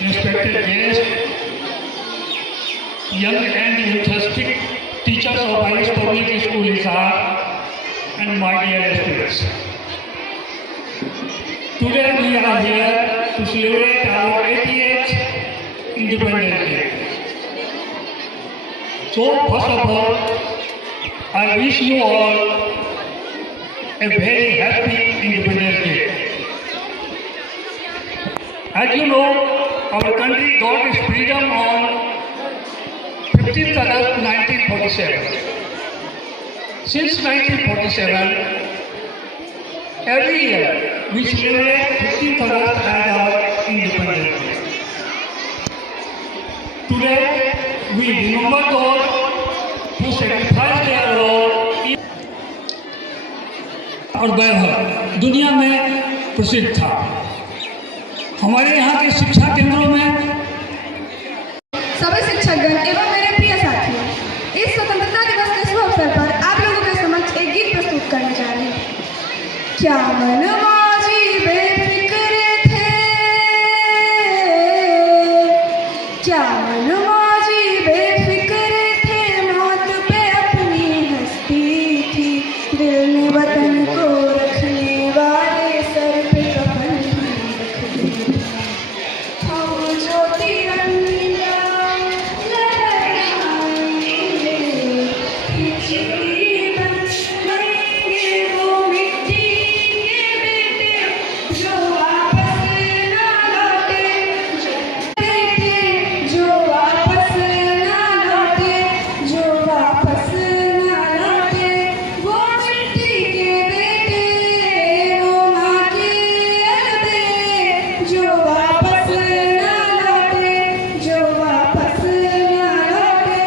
respected guests, young and enthusiastic teachers of Irish Public School Hisar, and my dear students. Today we are here to celebrate our 88th Independence Day. So first of all, I wish you all a very happy Independence Day. As you know, our country got its freedom on 15th August 1947. Since 1947, every year we celebrate 15th August as our Independence Day. Today we remember those who sacrificed their role और वैभव दुनिया में प्रसिद्ध था। हमारे यहाँ के शिक्षा केंद्रों में सभी शिक्षकगण एवं मेरे प्रिय साथियों, इस स्वतंत्रता दिवस के शुभ अवसर पर आप लोगों के समक्ष एक गीत प्रस्तुत करने जा रहे हैं। क्या मनमाजी बेफिक्र थे, क्या मनमाजी बेफिक्र थे, मौत पे अपनी हस्ती थी, दिल में वतन को रखने वाले सर पे कफन रख दी। हम जो तिरंगा लहराएंगे, खिचड़ी बनेंगे वो मिट्टी के बेटे, जो वापस ना लौटे, जो वापस ना लौटे, जो वापस ना लौटे, वो मिट्टी के बेटे, वो माँ के अलबे, जो वापस ना लौटे, जो वापस ना लौटे,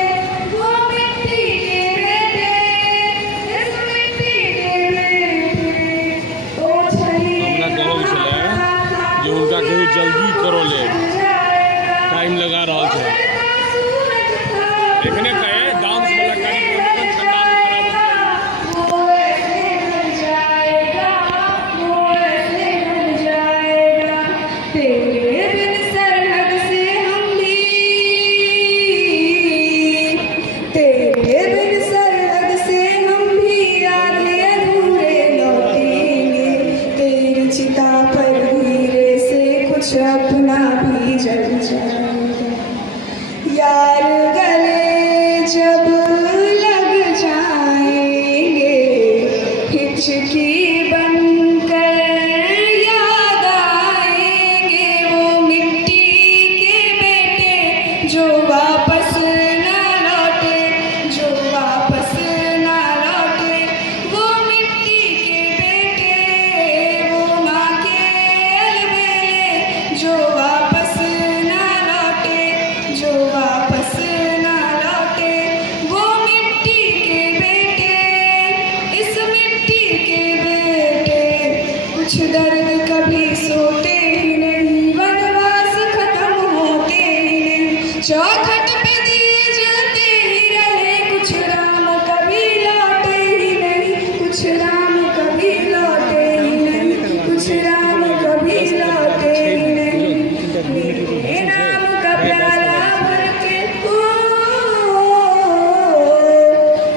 वो मिट्टी के बेटे, इस मिट्टी के बेटे, ओ छली जो उनका कहू जल्दी करो ले टाइम लगा रहा है देखने का है डांस वाला कार्यक्रम वो ऐसे बन जाएगा, वो ऐसे बन जाएगा, तेरे बिन सरहद से हम भी, तेरे बिन सरहद से हम भी आधे अधूरे लौटेंगे, तेरी चिता पर धीरे से कुछ अपना भी जल जाएगा। यार गले जब लग जाएंगे, हिचकी बनकर याद आएंगे वो मिट्टी के बेटे, जो वापस ना लौटे, जो वापस ना लौटे, वो मिट्टी के बेटे, वो माँ के अलबेले, जो वापस ना लौटे, जो वापस ना लौटे, वो मिट्टी के बेटे, इस मिट्टी के बेटे, कुछ दर्द कभी सोते ही नहीं, वनवास खत्म होते ही नहीं, चौखट पे दिए जलते ही रहे, कुछ राम कभी लौटे ही नहीं, कुछ राम कभी लौटे ही नहीं, कुछ राम कभी लौटे ही नहीं, मेरे नाम का प्याला भर के,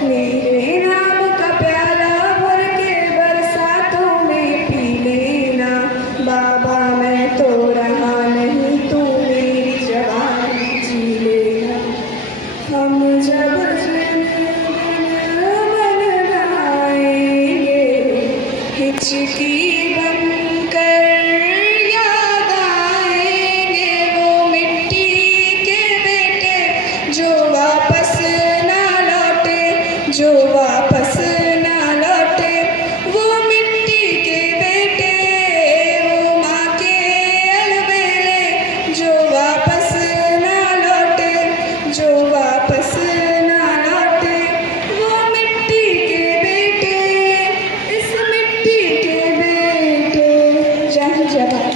मेरे नाम का प्याला भर के बरसातों में पी लेना, बाबा मैं तो रहा नहीं, तू मेरी जवानी जी लेना। हम जब मन बनाएंगे, हिचकी बनकर याद आएंगे वो मिट्टी के बेटे, जो वापस ना लौटे, जो वापस ना लौटे, वो मिट्टी के बेटे, वो माँ के अलबेले, जो वापस ना लौटे, जो वापस ना लौटे, वो मिट्टी के बेटे, इस मिट्टी के बेटे। जय जवान।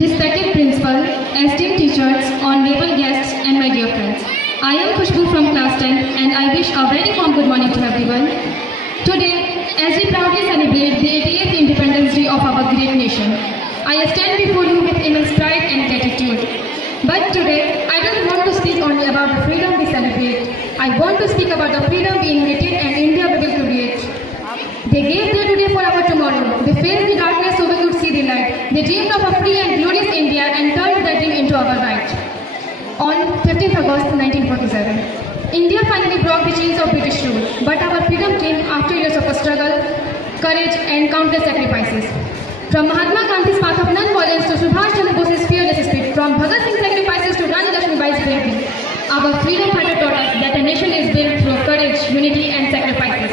Respected Principal, esteemed teachers, honorable guests, and my dear friends, I am Khushbu from class 10 and I wish a very warm good morning to everyone. Today, as we proudly celebrate the 88th Independence great nation. I stand before you with immense pride and gratitude. But today, I don't want to speak only about the freedom we celebrate. I want to speak about the freedom we inherited and India we will create. They gave their today for our tomorrow. They faced the darkness so we could see the light. They dreamed of a free and glorious India and turned that dream into our right. On 15th August 1947, India finally broke the chains of British rule. But our freedom came after years of struggle, courage and countless sacrifices. From Mahatma Gandhi's path of non-violence to Subhash Chandra Bose's fearless spirit, from Bhagat Singh's sacrifices to Rani Lakshmibai's bravery, our freedom fighter taught us that a nation is built through courage, unity and sacrifices.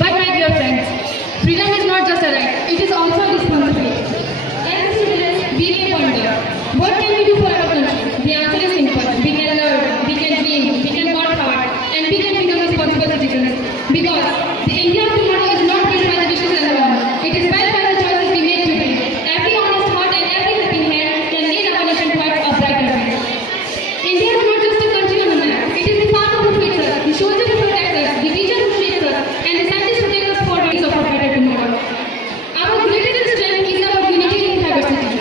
But my dear friends, freedom is not just a right, it is also a responsibility. As citizens, we may wonder, what can we do for our country? The answer is simple. We can learn, we can dream, we can work hard, and we can become responsible citizens. Because the India of tomorrow is not built by the wishes alone. It is built by the choices we make today. Every honest heart and every helping hand can lead our nation towards a brighter future. India is not just a country on the map. It is the farmer who feeds us, the soldier who protects us, the teacher who shapes us, and the scientist who takes us forward of a better tomorrow. Our greatest strength is our unity in diversity.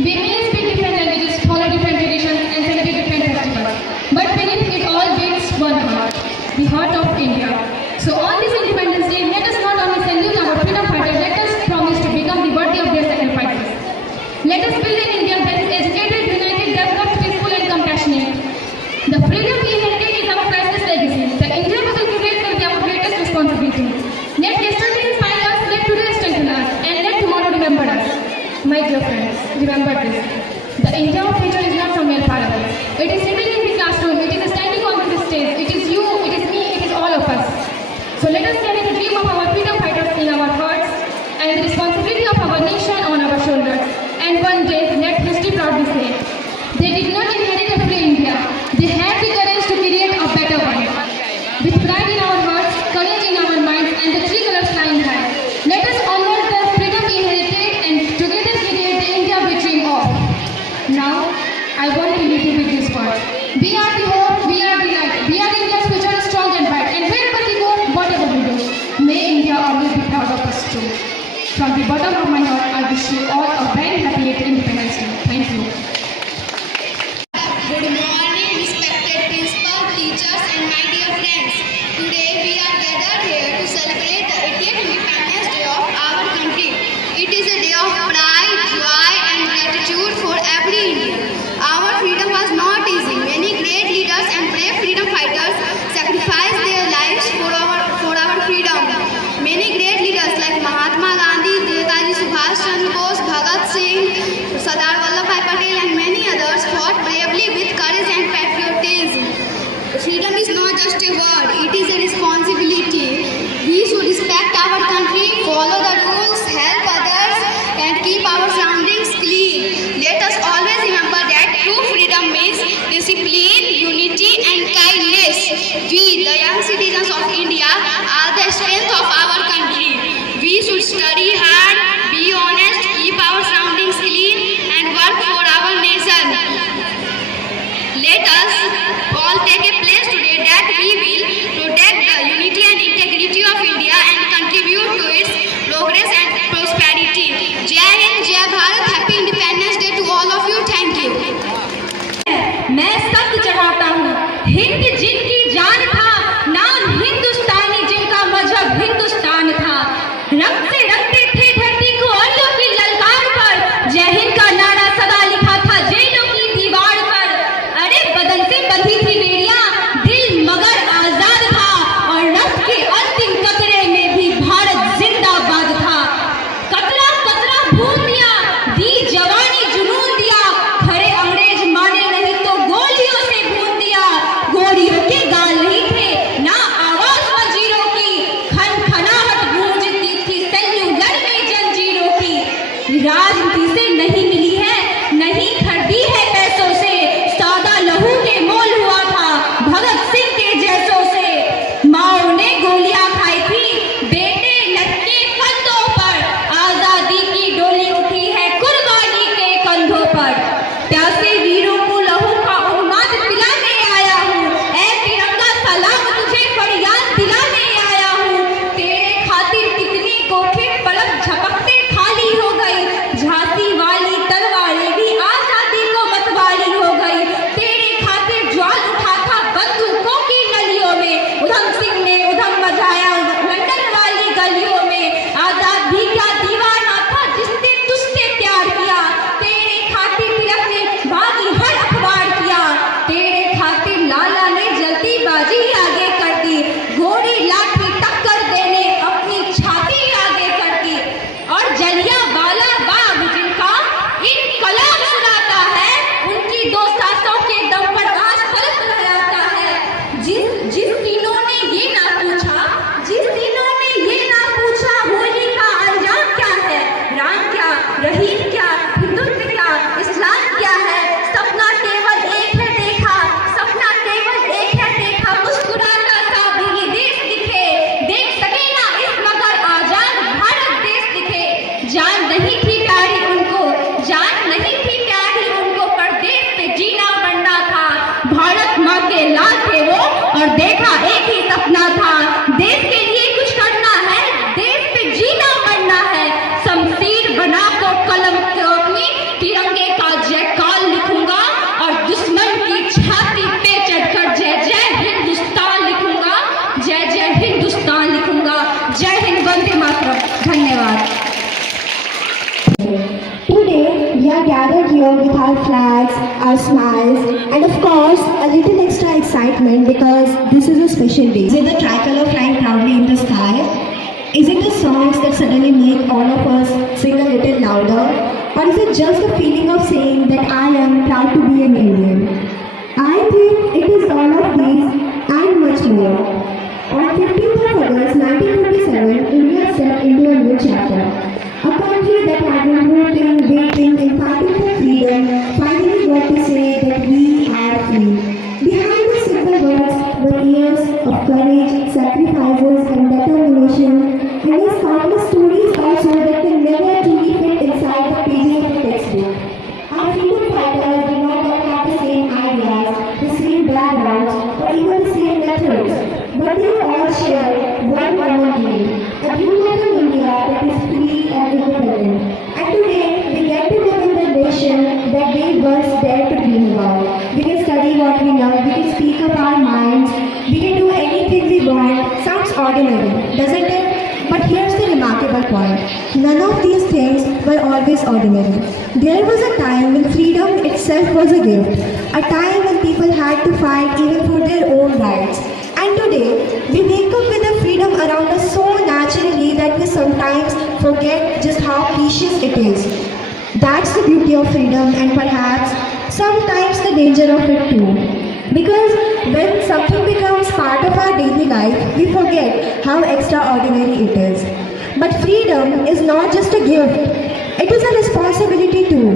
We may speak different languages, follow different traditions, and celebrate different festivals. But beneath it all beats one heart, the heart of India. So on this Independence Day, let us not only salute our freedom fighters, let us promise to become the worthy of their sacrifices. Let us build an India that is educated, united, developed, peaceful, and compassionate. The freedom we inherited is our priceless legacy. The India we will create will be our greatest responsibility. Let yesterday inspire us, let today strengthen us, and let tomorrow remember us. My dear friends, remember this. The India of future is not somewhere far away. It is sitting in the classroom, it is standing on this stage, it is you, it is me, it is all of us. So let us carry the dream of our freedom fighters in our hearts and the responsibility of our nation on our shoulders. And one day, let history proudly say, they did not inherit a free India. They had the courage to create a better one. With pride in our hearts, courage in our minds, and the three colors flying high, let us honor the freedom we inherited and together create the India we dream of. Now, I want to leave you with these words. We are the hope, we are the light, we are India's future strong and bright. And wherever we go, whatever we do, may India always be proud of us too. From the bottom of my heart, I wish you all a very happy Independence Day. Thank you. एक ही सपना था, देश के लिए कुछ करना है, देश पे जीना मरना है। शमशीर बना को कलम के अपनी तिरंगे का जयकार लिखूंगा और दुश्मन की छाती पे चढ़कर जय जय हिंदुस्तान लिखूंगा, जय जय हिंदुस्तान लिखूंगा। जय हिंद, वंदे मातरम। धन्यवाद। Today, we are gathered here with our flags, our smiles, and of course, a little extra excitement because this is a special day. Is it the tricolor flying proudly in the sky? Is it the songs that suddenly make all of us sing a little louder? Or is it just the feeling of saying that I am proud to be an Indian? I think it is all of these and much more. On 15th of August 1947, India stepped into a new chapter. A country that had been rooting, waiting, and fighting for freedom finally got to say that we are free. Behind the simple words were years of courage, sacrifices, and determination, and there's countless stories also that can never truly fit inside the pages of a textbook. Our freedom fighters did not all have the same ideas, the same backgrounds, or even the same methods, but they all share one common dream, a dream of an India that is free and independent. And today, we get to live in the nation that they once dared to dream about. We can study what we love, we can speak up our minds, we can do anything we want. Sounds ordinary, doesn't it? But here's the remarkable point. None of these things were always ordinary. There was a time when freedom itself was a gift. A time when people had to fight even for their own rights. And today, we wake up with the freedom around us so naturally that we sometimes forget just how precious it is. That's the beauty of freedom and perhaps sometimes the danger of it too. Because when something becomes part of our daily life, we forget how extraordinary it is. But freedom is not just a gift, it is a responsibility too.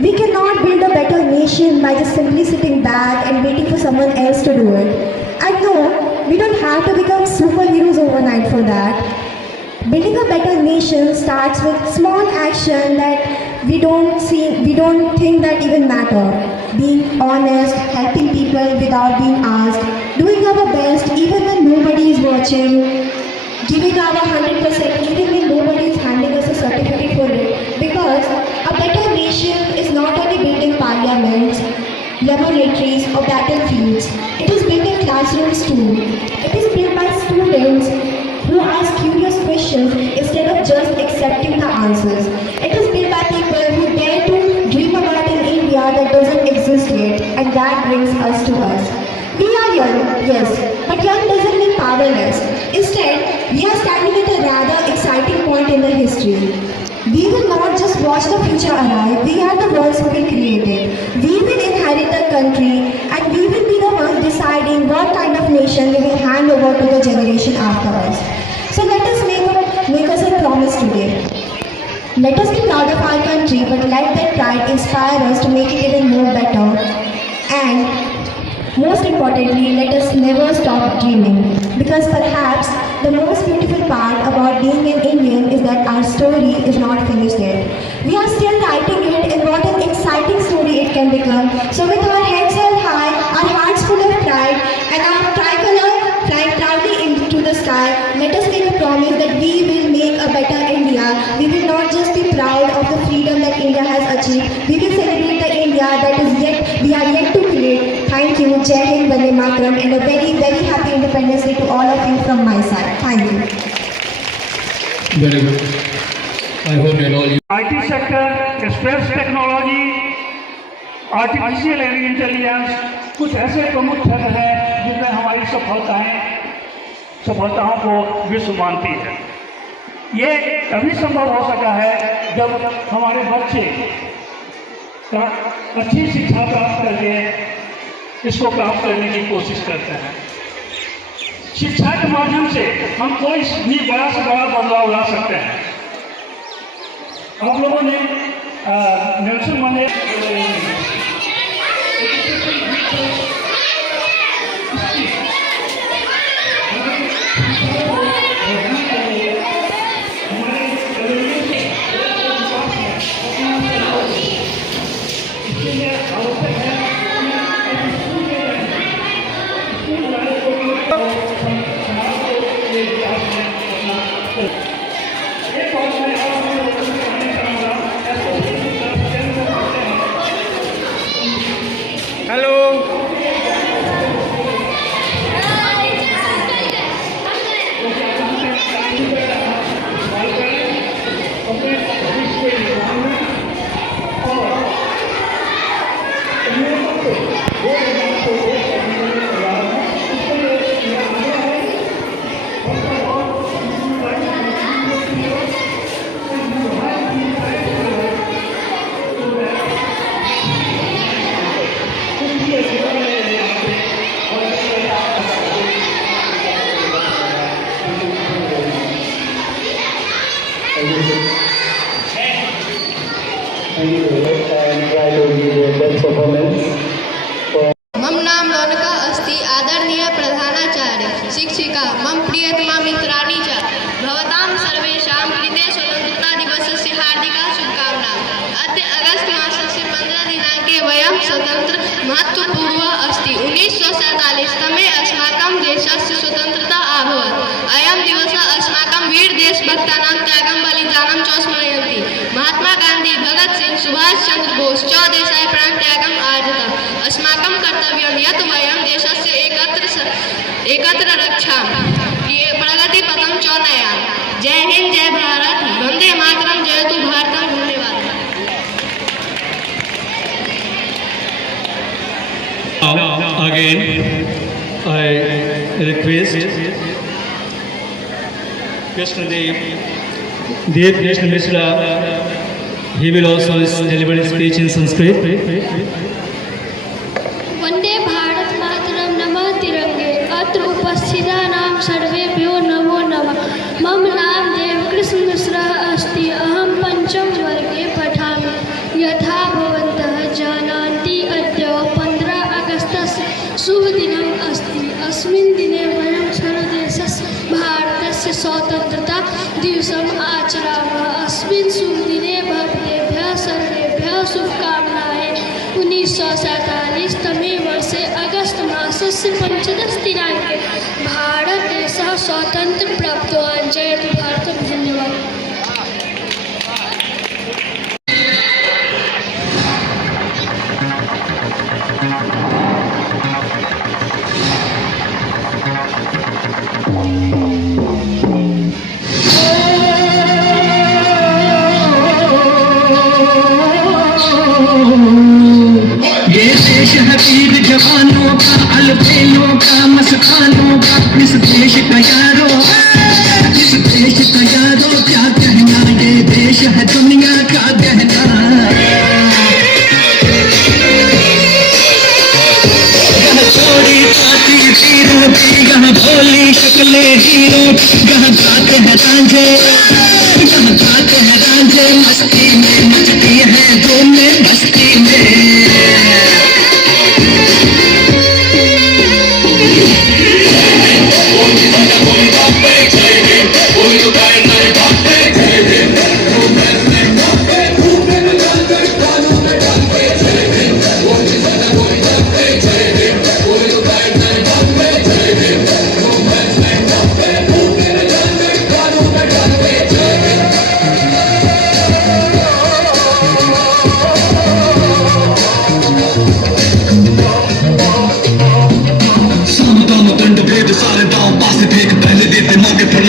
We cannot build a better nation by just simply sitting back and waiting for someone else to do it. I know we don't have to become superheroes overnight for that. Building a better nation starts with small action that we don't think that even matter. Being honest, helping people without being asked, doing our best even when nobody is watching, giving our 100% even when nobody is handing us a certificate for it. Because a better nation is not only built in parliaments, laboratories or battlefields. It is built in classrooms too. It is built by students who ask curious questions instead of just accepting the answers. It is built by people who dare to dream about an India that doesn't exist yet, and that brings us to us. We are young, yes, but young doesn't mean powerless. Instead, we are standing at a rather exciting point in the history. We will not just watch the future arrive, we are the ones who will create it. We will inherit the country and we will be the ones deciding what kind of nation we will hand over to the generation after us. So let us make us a promise today. Let us be proud of our country, but let that pride inspire us to make it even more better. And most importantly, let us never stop dreaming. Because perhaps the most beautiful part about being an Indian is that our story is not finished yet. We are still writing it, and what an exciting story it can become. So with our heads held high, our hearts full of pride, and our tricolor flying proudly into the sky, let us make a promise that we will make a better India. We will not just be proud of the freedom that India has achieved. We will celebrate the India that we are yet to create. Thank you, Jai Hind, Vande Mataram, and a very, very happy Independence Day to all of you from my side. Thank you. Very good. I hope that all you. IT sector, space technology, artificial intelligence कुछ ऐसे प्रमुख क्षेत्र हैं जिनमें हमारी सफलताओं को विश्व मानती है। ये तभी संभव हो सका है जब हमारे बच्चे अच्छी शिक्षा प्राप्त करके इसको प्राप्त करने की कोशिश करते हैं। शिक्षा के माध्यम से हम कोई भी बड़ा से बड़ा बदलाव ला सकते हैं। आप लोगों ने नेल्सन मंडेला performance. मम नाम लोनका अस्ति आदरणीय प्रधानाचार्य शिक्षिका मम प्रियतमा मित्राणि च भवतां सर्वेषां कृते स्वतन्त्रता दिवसस्य हार्दिकाः शुभकामनाः। अद्य अगस्त मासस्य 15 दिनाङ्के वयं स्वतन्त्र महत्वपूर्वः अस्ति। 1947 तमे अस्माकं देशस्य स्वतन्त्रता अभवत्। अयं दिवसः अस्माकं वीरदेशभक्तानां त्यागं बलिदानं च स्मरयन्ति। महात्मा गान्धी भगत सिंह सुभाष चन्द्र बोस च देशाय प्राणत्यागम् आर्जितम्। अस्माकं कर्तव्यं यत् वयं देशस्य एकत्र रक्षां प्रगतिपथं च नयाम। जय हिंद, जय भारत, वंदे मातरम, जयतु भारतम। धन्यवाद। Again, I request Dear Krishna Mishra, he will also deliver his speech in Sanskrit. Vande Bharat मातरम, नमः तिरंगे। अत्र उपस्थितानां सर्वेभ्यो नमो नमः। मम नाम देवकृष्ण मिश्रा अस्ति। अहं पंचम वर्गे पठामि। यथा भवन्तः जानन्ति अद्य 15 अगस्तस्य शुभदिनम् अस्ति। अस्मिन् दिने वयं सर्वदेशस्य भारतस्य स्वतन्त्रता दिवसम् आचरामः। अस्मिन् शुभदिने भवतेभ्यः सर्वेभ्यः शुभकामनाः। 1947 तमे वर्षे अगस्त मासस्य 15 दिनाङ्के भारतदेशः स्वातन्त्र्यं प्राप्तवान्। जयतु भारतम्। धन्यवाद। वीर जवानों का, अलबेलों का, मस्तानों का, इस देश का यारो, इस देश का यारो, क्या कहना, ये देश है दुनिया का गहना। यहाँ छोड़ी जाती वीरों की, यहाँ भोली शक्लें हीरों, यहाँ गाते हैं रांझे, यहाँ गाते हैं रांझे, मस्ती में मचती है धूमें बस्ती में।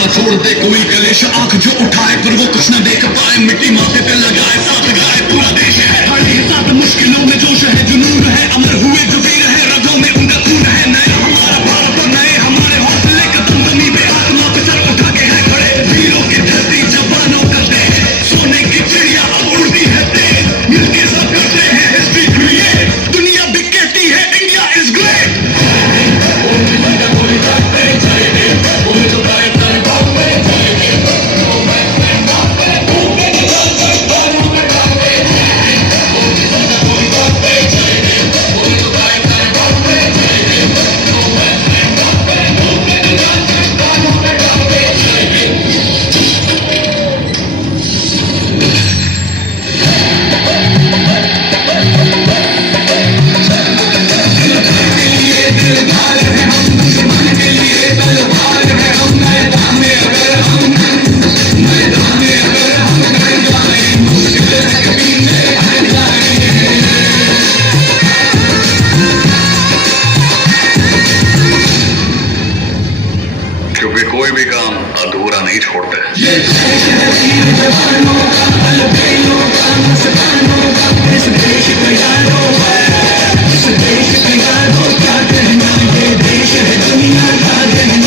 छोड़ दे कोई कलेश, आंख जो उठाए पर वो कुछ न देख पाए, मिट्टी माथे पे लगाए साथ गाए पूरा देश है। हर साथ मुश्किलों में जोश है, जुनून है, अमर हुए जो वीर है, रगों में उनका खून है। नया हमारा भारत और नए हमारे हौसले, कदम बनी पे आत्मा पे सर उठा के है खड़े। वीरों की धरती जवानों करते हैं, सोने की चिड़िया अब उड़ती है तेज, मिलके सब करते हैं हिस्ट्री क्रिएट। दुनिया भी कहती है इंडिया इज ग्रेट। क्योंकि कोई भी काम अधूरा नहीं छोड़ते। इस देश का यारो, इस देश का यारो, क्या कहना, ये देश है दुनिया का गहना।